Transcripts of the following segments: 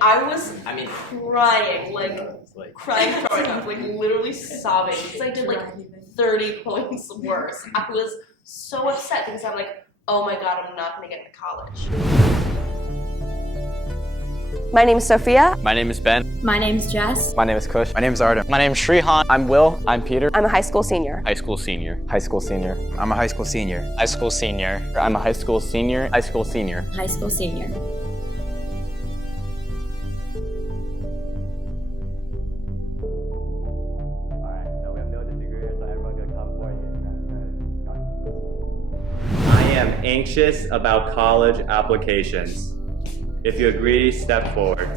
I was crying, crying throwing up, literally sobbing, because I did 30 points worse. I was so upset because I'm like, oh my god, I'm not gonna get into college. My name is Sophia. My name is Ben. My name is Jess. My name is Kush. My name is Artem. My name is Shrihan. I'm Will. I'm Peter. I'm a high school senior. High school senior. High school senior. I'm a high school senior. High school senior. I'm a high school senior. High school senior. High school senior. I am anxious about college applications. If you agree, step forward.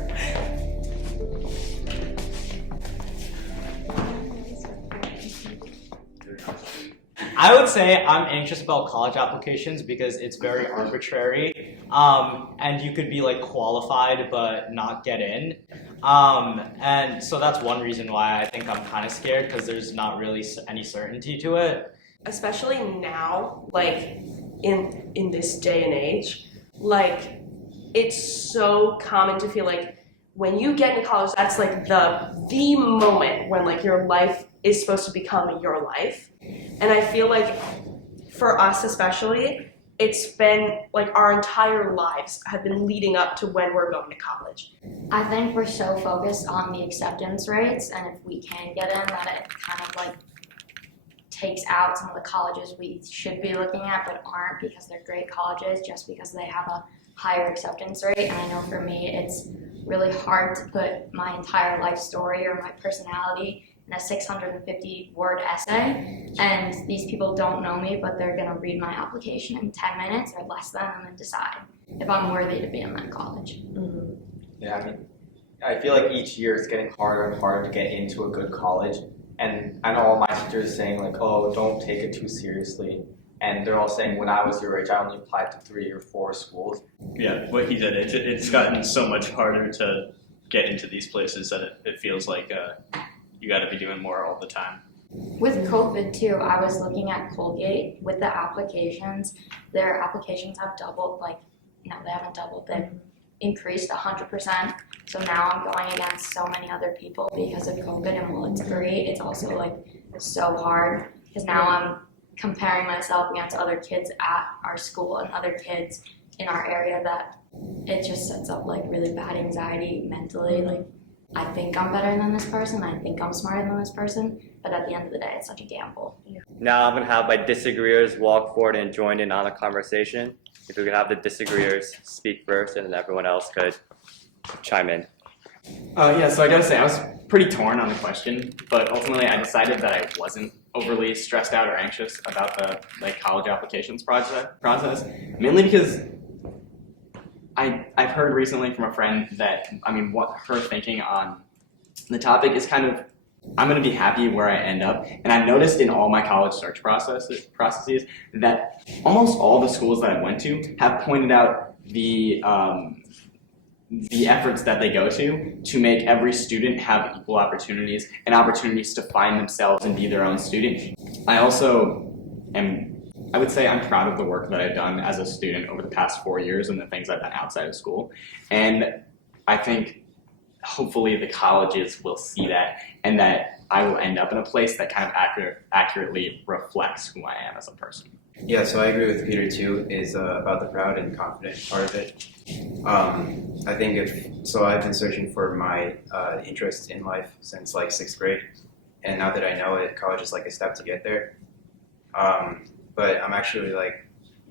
I would say I'm anxious about college applications because it's very arbitrary, and you could be qualified but not get in, and so that's one reason why I think I'm kind of scared, because there's not really any certainty to it. Especially now, in this day and age, it's so common to feel like when you get into college, that's the moment when your life is supposed to become your life. And I feel like for us especially, it's been our entire lives have been leading up to when we're going to college. I think we're so focused on the acceptance rates, and if we can get in, that it kind of takes out some of the colleges we should be looking at but aren't, because they're great colleges just because they have a higher acceptance rate. And I know for me it's really hard to put my entire life story or my personality in a 650-word essay, and these people don't know me, but they're going to read my application in 10 minutes or less than and then decide if I'm worthy to be in that college. Mm-hmm. Yeah, I feel like each year it's getting harder and harder to get into a good college, and I know all my teachers saying oh, don't take it too seriously, and they're all saying when I was your age I only applied to 3 or 4 schools. Yeah, what he said, it's gotten so much harder to get into these places that it feels like you got to be doing more all the time. With COVID too, I was looking at Colgate with the applications. Their applications have doubled. No, they haven't doubled. They've increased 100%. So now I'm going against so many other people because of COVID, and while it's great, it's also so hard because now I'm comparing myself against other kids at our school and other kids in our area, that it just sets up really bad anxiety mentally. I think I'm better than this person, I think I'm smarter than this person, but at the end of the day, it's such a gamble. Yeah. Now I'm going to have my disagreeers walk forward and join in on the conversation. If we could have the disagreeers speak first, and then everyone else could chime in. Yeah, so I gotta say, I was pretty torn on the question, but ultimately I decided that I wasn't overly stressed out or anxious about the college applications process, mainly because I've heard recently from a friend that, what her thinking on the topic is kind of, I'm going to be happy where I end up. And I've noticed in all my college search processes that almost all the schools that I went to have pointed out the efforts that they go to make every student have equal opportunities and opportunities to find themselves and be their own student. I would say I'm proud of the work that I've done as a student over the past 4 years and the things I've done outside of school. And I think hopefully the colleges will see that, and that I will end up in a place that kind of accurately reflects who I am as a person. Yeah, so I agree with Peter too, is about the proud and confident part of it. I think I've been searching for my interests in life since 6th grade, and now that I know it, college is a step to get there. But I'm actually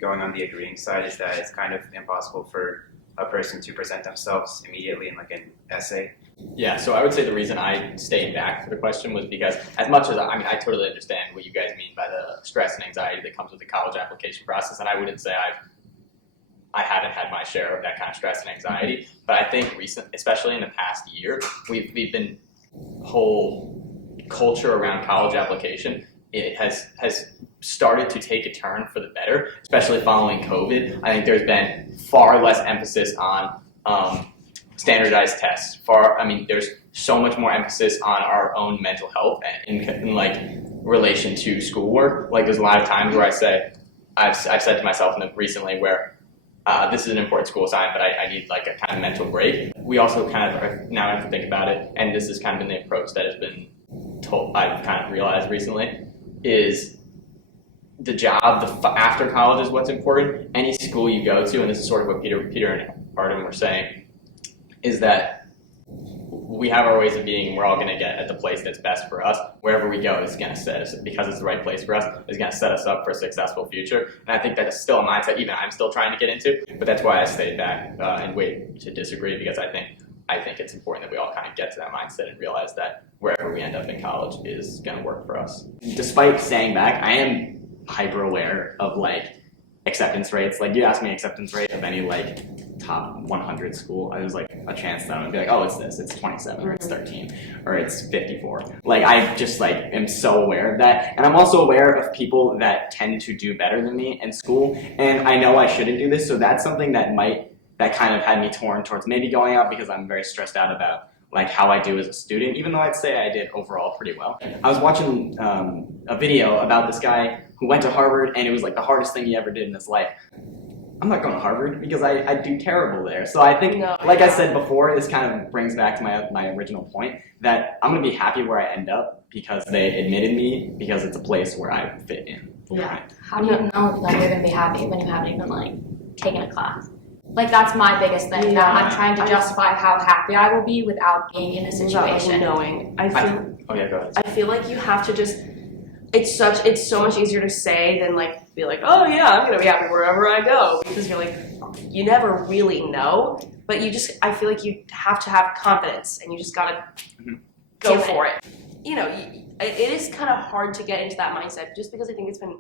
going on the agreeing side, is that it's kind of impossible for a person to present themselves immediately in an essay. Yeah, so I would say the reason I stayed back for the question was because, as much as I totally understand what you guys mean by the stress and anxiety that comes with the college application process, and I wouldn't say I haven't had my share of that kind of stress and anxiety, but I think especially in the past year, we've been whole culture around college application, it has started to take a turn for the better, especially following COVID. I think there's been far less emphasis on standardized tests. There's so much more emphasis on our own mental health in relation to schoolwork. There's a lot of times where I've said to myself recently where this is an important school assignment, but I need like a kind of mental break. We also kind of, now I have to think about it, and this has kind of been the approach that has been I've kind of realized recently, is the job, after college is what's important. Any school you go to, and this is sort of what Peter and Arden were saying, is that we have our ways of being, and we're all going to get at the place that's best for us. Wherever we go is going to set us, because it's the right place for us, is going to set us up for a successful future. And I think that is still a mindset even I'm still trying to get into, but that's why I stayed back and wait to disagree, because I think it's important that we all kind of get to that mindset and realize that wherever we end up in college is going to work for us. Despite staying back, I am hyper aware of like acceptance rates. Like you ask me acceptance rate of any like top 100 school, there's like a chance that I'm gonna be like, oh, it's this, it's 27 or it's 13 or it's 54. Like I just like am so aware of that, and I'm also aware of people that tend to do better than me in school, and I know I shouldn't do this. So that's something that kind of had me torn towards maybe going out, because I'm very stressed out about like how I do as a student, even though I'd say I did overall pretty well. I was watching a video about this guy who went to Harvard, and it was like the hardest thing he ever did in his life. I'm not going to Harvard because I do terrible there. So I think, I said before, this kind of brings back to my original point, that I'm going to be happy where I end up because they admitted me, because it's a place where I fit in. Yeah. How do you know that you're going to be happy when you haven't even like taken a class? Like that's my biggest thing. That I'm trying to justify how happy I will be without being in a situation. Knowing. Go ahead. I feel like you have to just. It's so much easier to say than like be like, oh yeah, I'm gonna be happy wherever I go, because you're like, you never really know. But I feel like you have to have confidence, and you just gotta go for it. You know, it is kind of hard to get into that mindset, just because I think it's been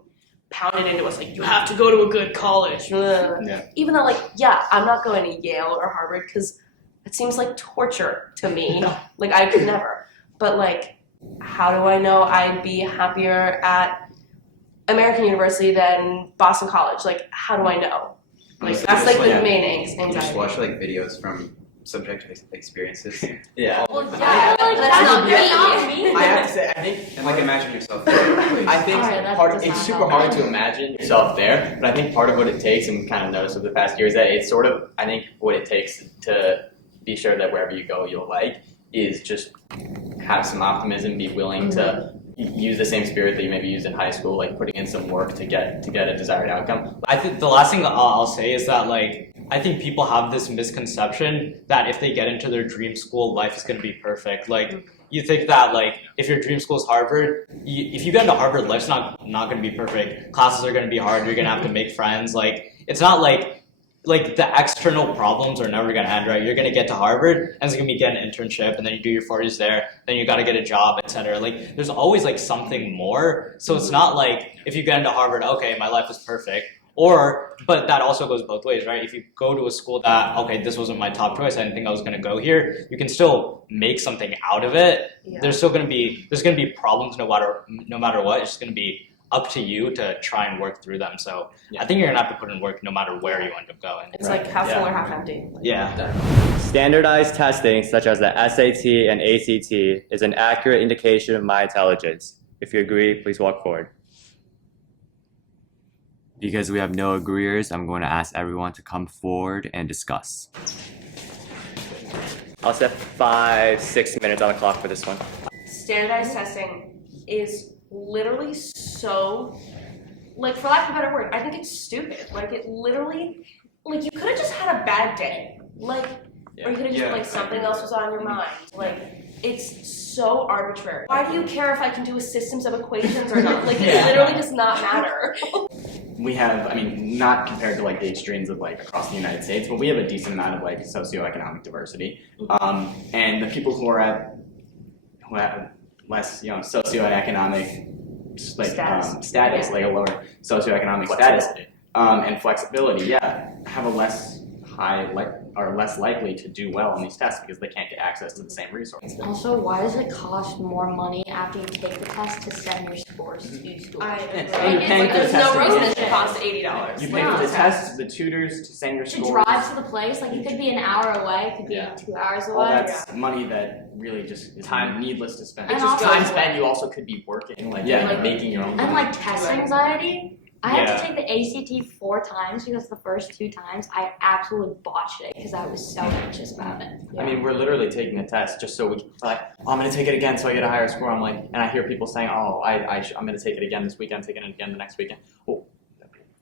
pounded into us, like you have to go to a good college. Yeah. Even though, like, yeah, I'm not going to Yale or Harvard because it seems like torture to me. Like I could never. But like, how do I know I'd be happier at American University than Boston College? Like, how do I know? Like that's like the main anxiety. You just watch like videos from subjective experiences. Yeah. Well, yeah, that's not me. I have to say, I think, and like imagine yourself there. I think it's super hard to imagine yourself there, but I think part of what it takes, and we've kind of noticed over the past year, is that it's sort of, I think what it takes to be sure that wherever you go you'll like, is just have some optimism, be willing to use the same spirit that you maybe used in high school, like putting in some work to get a desired outcome. I think the last thing I'll say is that like, I think people have this misconception that if they get into their dream school, life is going to be perfect. Like you think that like if your dream school is Harvard, if you get into Harvard, life's not going to be perfect. Classes are going to be hard. You're going to have to make friends. Like it's not like the external problems are never going to end, right? You're going to get to Harvard, and it's going to be get an internship, and then you do your 4 years there, then you got to get a job, etc. Like there's always like something more. So it's not like if you get into Harvard, okay, my life is perfect. But that also goes both ways, right? If you go to a school that, okay, this wasn't my top choice, I didn't think I was going to go here, you can still make something out of it. Yeah. There's going to be problems no matter what. It's just going to be up to you to try and work through them. So I think you're going to have to put in work no matter where you end up going. It's like half full or half empty. Standardized testing such as the SAT and ACT is an accurate indication of my intelligence. If you agree, please walk forward. Because we have no agreeers, I'm going to ask everyone to come forward and discuss. I'll set 5-6 minutes on the clock for this one. Standardized testing is literally so, like, for lack of a better word, I think it's stupid. Like, it literally, like, you could have just had a bad day. Like, or you could have just, like, something else was on your mind. Like, it's so arbitrary. Why do you care if I can do systems of equations or not? Like, it literally does not matter. We have, I mean, not compared to like the extremes of like across the United States, but we have a decent amount of like socioeconomic diversity. And the people who have less, socioeconomic status, like a lower socioeconomic status, and flexibility, have a less likely to do well on these tests because they can't get access to the same resources. Also, why does it cost more money after you take the test to send your scores to school? There's no reason it should cost $80. You pay for the tests, the tutors, to send your scores. To drive to the place, like it could be an hour away, it could be 2 hours away. Well, that's money that really just is needless to spend. And It's just time spent. You also could be working, like making your own. And like test anxiety. I had to take the ACT 4 times because the first 2 times I absolutely botched it because I was so anxious about it. I mean, we're literally taking a test just so we can, like, oh, I'm going to take it again so I get a higher score. I'm like, and I hear people saying, oh, I'm going to take it again this weekend, taking it again the next weekend. Well,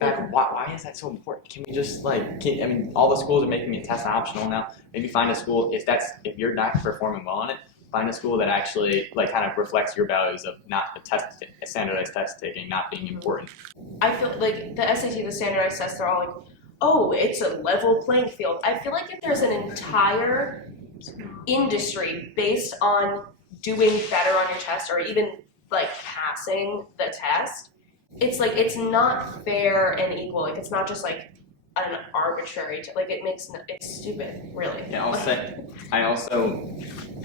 why is that so important? Can we just, like, I mean, all the schools are making it test optional now. Maybe find a school, if you're not performing well on it, find a school that actually, like, kind of reflects your values of not a standardized test taking not being important. I feel like the SAT, the standardized tests, they're all like, oh, it's a level playing field. I feel like if there's an entire industry based on doing better on your test or even like passing the test, it's like it's not fair and equal. Like it's not just like an arbitrary, it's stupid, really. Yeah, I also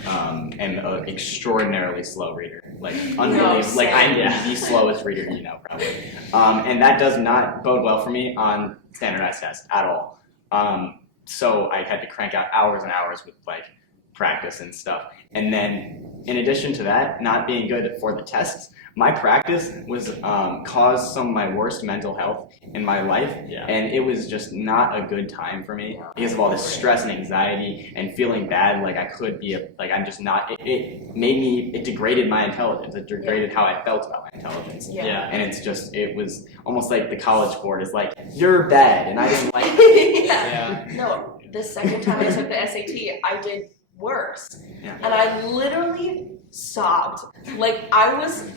am an extraordinarily slow reader. Like unbelievable. Like I'm the slowest reader you know probably. And that does not bode well for me on standardized tests at all. So I had to crank out hours and hours with like practice and stuff. And then in addition to that, not being good for the tests, my practice was caused some of my worst mental health in my life, and it was just not a good time for me because of all this stress and anxiety and feeling bad, like I could be I'm just not. It degraded my intelligence. It degraded how I felt about my intelligence. And it was almost like the College Board is like, you're bad, and I didn't like it. No, the second time I took the SAT, I did worse, and I literally sobbed. Like I was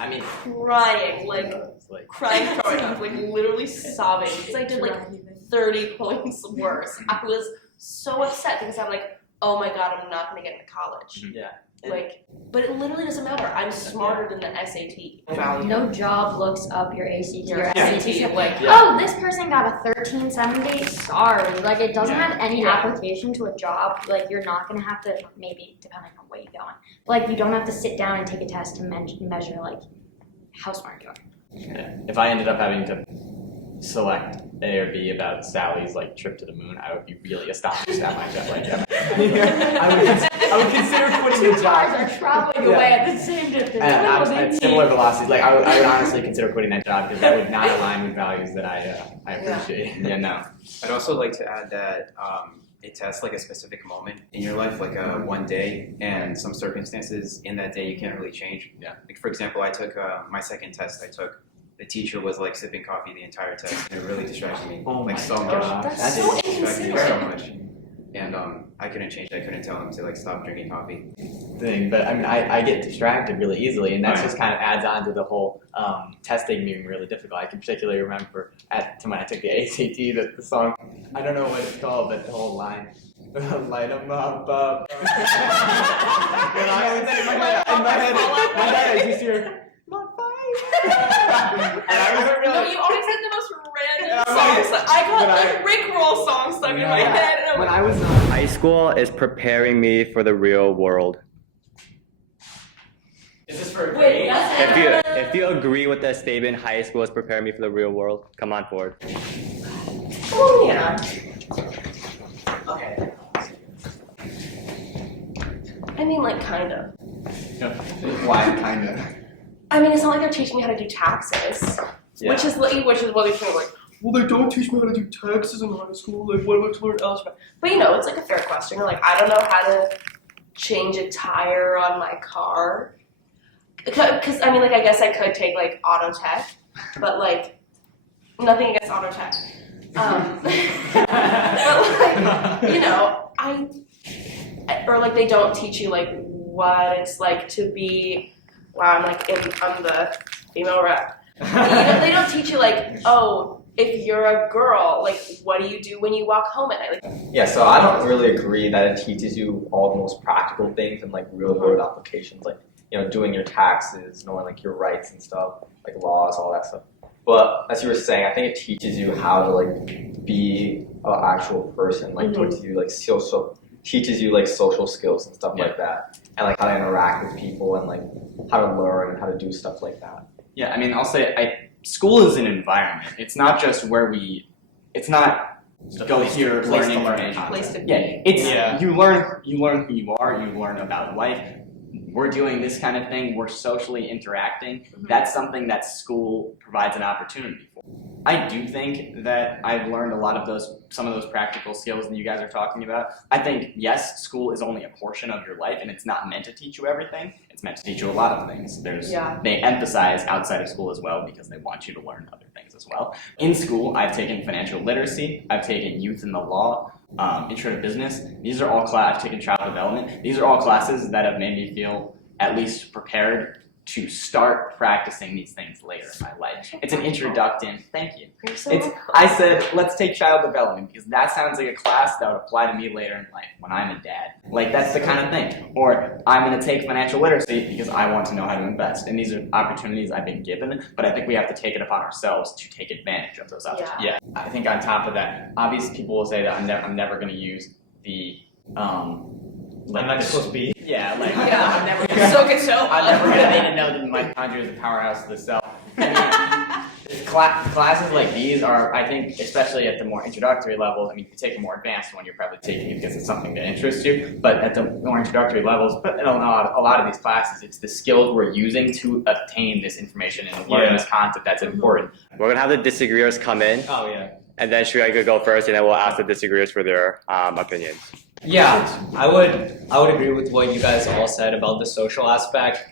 crying, throwing up, like literally sobbing because I did like 30 points worse. I was so upset because I'm like, oh my god, I'm not gonna get into college. But it literally doesn't matter. I'm smarter than the SAT. No job looks up your ACT or SAT. Like, oh, this person got a 1370. Sorry, like it doesn't have any application to a job. Like you're not gonna have to, maybe depending on where you're going. Like you don't have to sit down and take a test to measure like how smart you are. If I ended up having to select A or B about Sally's like trip to the moon, I would be really astonished at my job. I would consider quitting the job. Cars are traveling away at the same distance. At similar velocities. Like I would honestly consider quitting that job because that would not align with values that I appreciate. I'd also like to add that it tests like a specific moment in your life, like one day, and some circumstances in that day you can't really change. Like for example, I took my second test. The teacher was like sipping coffee the entire test, and it really distracted me so much. That's so distracted me so much, and I couldn't change it. I couldn't tell him to like stop drinking coffee. But I mean, I get distracted really easily, and that just kind of adds on to the whole testing being really difficult. I can particularly remember when I took the ACT that the song, I don't know what it's called, but the whole line, light 'em up. In my head, I just hear. No, you always had the most random songs. I got like Rickroll songs stuck in my head. And when I was in high school, is preparing me for the real world. Is this for a grade? If you agree with that statement, high school is preparing me for the real world, come on forward. Oh yeah. Okay. I mean, like, kinda. Why, kinda? I mean, it's not like they're teaching me how to do taxes, which is what they're saying, like, well, they don't teach me how to do taxes in high school. Like, what about to learn algebra? But you know, it's like a fair question. Or like, I don't know how to change a tire on my car, because I mean, like, I guess I could take like auto tech, but like, nothing against auto tech. But like, you know, or like they don't teach you like what it's like to be. Wow, I'm the female rep. They don't teach you like, oh, if you're a girl, like, what do you do when you walk home at night? Like, so I don't really agree that it teaches you all the most practical things and like real world applications, like, you know, doing your taxes, knowing like your rights and stuff, like laws, all that stuff. But as you were saying, I think it teaches you how to like be an actual person, like teaches you like teaches you like social skills and stuff like that, and like how to interact with people and like how to learn and how to do stuff like that. Yeah, I mean, I'll say school is an environment. It's not just it's not go here, learn information. Place to be. You learn who you are, you learn about life. We're doing this kind of thing, we're socially interacting. That's something that school provides an opportunity for. I do think that I've learned a lot of some of those practical skills that you guys are talking about. I think, yes, school is only a portion of your life and it's not meant to teach you everything. It's meant to teach you a lot of things. They emphasize outside of school as well because they want you to learn other things as well. In school, I've taken financial literacy, I've taken youth in the law, intro to business. These are all I've taken child development. These are all classes that have made me feel at least prepared to start practicing these things later in my life. It's an introduction. Thank you. I said, let's take child development because that sounds like a class that would apply to me later in life when I'm a dad. Like, that's the kind of thing. Or I'm going to take financial literacy because I want to know how to invest. And these are opportunities I've been given, but I think we have to take it upon ourselves to take advantage of those opportunities. Yeah. I think on top of that, obviously people will say that I'm never going to use the I'm not supposed to be. Yeah, like Yeah. I'm never I'm never gonna need to know that the mitochondria is the powerhouse of the cell. I mean, classes like these are, I think, especially at the more introductory levels. I mean, you can take a more advanced one. You're probably taking it because it's something that interests you. But at the more introductory levels, but in a lot of these classes, it's the skills we're using to obtain this information and learn this concept that's important. We're gonna have the disagreeers come in, Oh yeah. and then Sri could go first, and then we'll ask the disagreeers for their opinions. Yeah, I would agree with what you guys all said about the social aspect.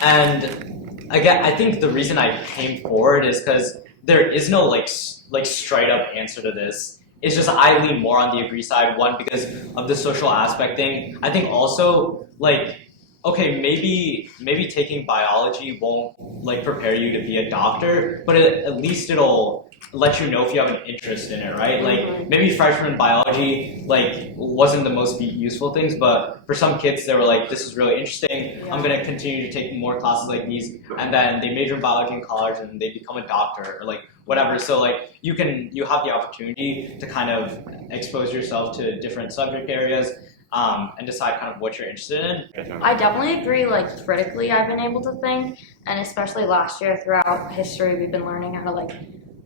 And again, I think the reason I came forward is because there is no like straight up answer to this. It's just I lean more on the agree side. One, because of the social aspect thing. I think also like, okay, maybe taking biology won't like prepare you to be a doctor, but at least it'll let you know if you have an interest in it, right? Like maybe freshman biology like wasn't the most useful things, but for some kids they were like, this is really interesting. I'm gonna continue to take more classes like these, and then they major in biology in college and they become a doctor or like whatever. So like you have the opportunity to kind of expose yourself to different subject areas. And decide kind of what you're interested in. I definitely agree, like critically I've been able to think, and especially last year throughout history we've been learning how to like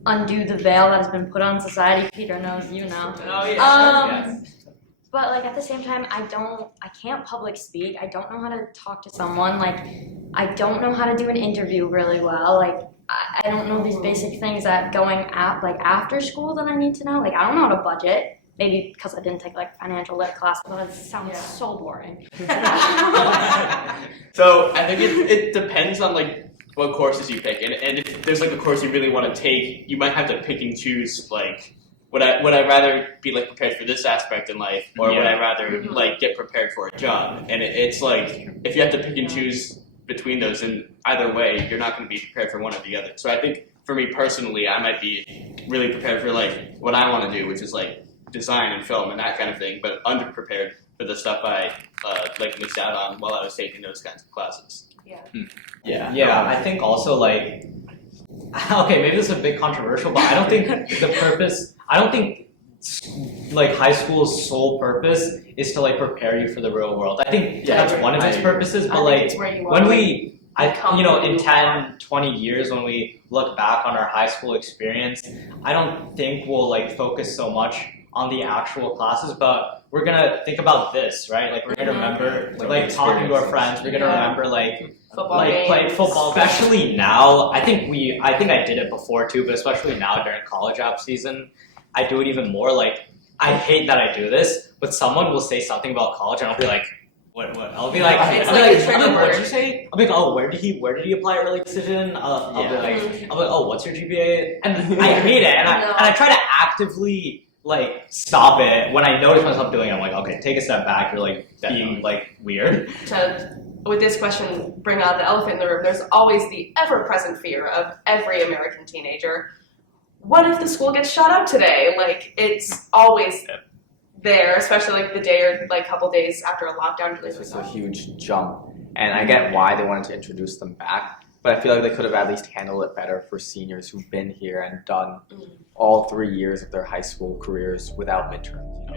undo the veil that has been put on society. Peter knows, you know. Oh yeah. But like at the same time I can't public speak. I don't know how to talk to someone. Like I don't know how to do an interview really well. Like I don't know these basic things that going at like after school that I need to know. Like I don't know how to budget. Maybe because I didn't take like financial lit class, but it sounds so boring. So I think it depends on like what courses you pick, and if there's like a course you really want to take, you might have to pick and choose like would I rather be like prepared for this aspect in life, or would I rather like get prepared for a job? And it's like if you have to pick and choose between those, in either way you're not going to be prepared for one or the other. So I think for me personally, I might be really prepared for like what I want to do, which is like design and film and that kind of thing, but underprepared for the stuff I like missed out on while I was taking those kinds of classes. Yeah, I think also like, okay, maybe this is a bit controversial, but I don't think like high school's sole purpose is to like prepare you for the real world. I think that's one of its purposes, but like when in 10, 20 years when we look back on our high school experience, I don't think we'll like focus so much on the actual classes, but we're gonna think about this, right? Like we're gonna remember like talking to our friends. We're gonna remember like playing football. Especially now, I think I did it before too, but especially now during college app season, I do it even more. Like I hate that I do this, but someone will say something about college, and I'll be like, what? I'll be like, what did you say? I'll be like, oh, where did he apply early decision? I'll be like, oh, what's your GPA? And I hate it, and I try to actively like stop it when I notice myself doing it. I'm like, okay, take a step back. You're like being like weird. With this question, bring out the elephant in the room. There's always the ever-present fear of every American teenager. What if the school gets shut up today? Like it's always there, especially like the day or like couple days after a lockdown. This was a huge jump, and I get why they wanted to introduce them back, but I feel like they could have at least handled it better for seniors who've been here and done all 3 years of their high school careers without midterms.